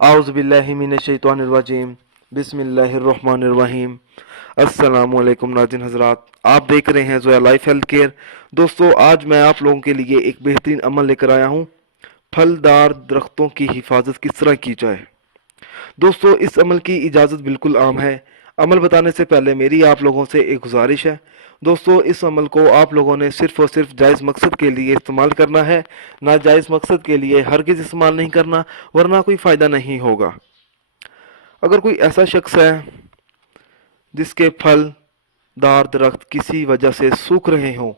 आउज़ुबिल्लाहिमिनश्शैतानिर्रजीम बिस्मिल्लाहिर्रहमानिर्रहीम। अस्सलामुअलैकुम नाज़रीन हज़रात, आप देख रहे हैं ज़ोया लाइफ हेल्थ केयर। दोस्तों, आज मैं आप लोगों के लिए एक बेहतरीन अमल लेकर आया हूँ। फलदार दरख्तों की हिफाजत किस तरह की जाए। दोस्तों, इस अमल की इजाज़त बिल्कुल आम है। अमल बताने से पहले मेरी आप लोगों से एक गुजारिश है। दोस्तों, इस अमल को आप लोगों ने सिर्फ़ और सिर्फ जायज़ मकसद के लिए इस्तेमाल करना है। नाजायज़ मकसद के लिए हरगिज़ इस्तेमाल नहीं करना, वरना कोई फ़ायदा नहीं होगा। अगर कोई ऐसा शख्स है जिसके फलदार दरख्त किसी वजह से सूख रहे हों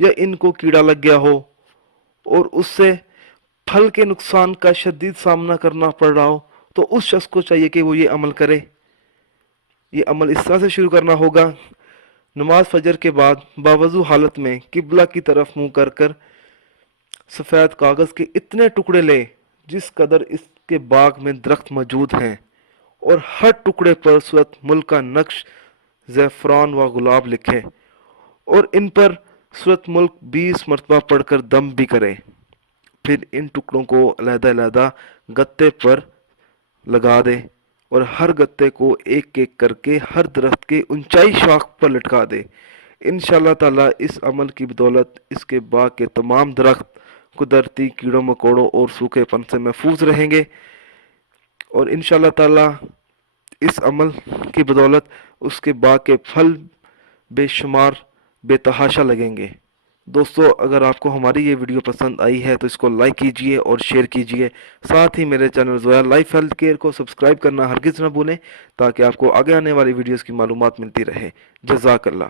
या इनको कीड़ा लग गया हो और उससे फल के नुकसान का शदीद सामना करना पड़ रहा हो, तो उस शख्स को चाहिए कि वो ये अमल करे। ये अमल इस तरह से शुरू करना होगा। नमाज फजर के बाद बावजू हालत में किबला की तरफ मुंह कर कर सफ़ेद कागज़ के इतने टुकड़े ले जिस कदर इसके बाग में दरख्त मौजूद हैं, और हर टुकड़े पर सूरत मुल्क का नक्श ज़ैफ़रान व गुलाब लिखे और इन पर सूरत मुल्क 20 मरतबा पढ़कर दम भी करे। फिर इन टुकड़ों को अलहदा-अलहदा गत्ते पर लगा दे और हर गत्ते को एक एक करके हर दरख्त के ऊंचाई शाख पर लटका दे। इंशाअल्लाह ताला इस अमल की बदौलत इसके बाग के तमाम दरख्त कुदरती कीड़ों मकोड़ों और सूखेपन से महफूज रहेंगे, और इंशाअल्लाह ताला इस अमल की बदौलत उसके बाग के फल बेशुमार बेतहाशा लगेंगे। दोस्तों, अगर आपको हमारी ये वीडियो पसंद आई है तो इसको लाइक कीजिए और शेयर कीजिए। साथ ही मेरे channel Zoya life health care को सब्सक्राइब करना हरगिज़ न भूलें, ताकि आपको आगे आने वाली वीडियोस की मालूमात मिलती रहे। जज़ाकल्लाह।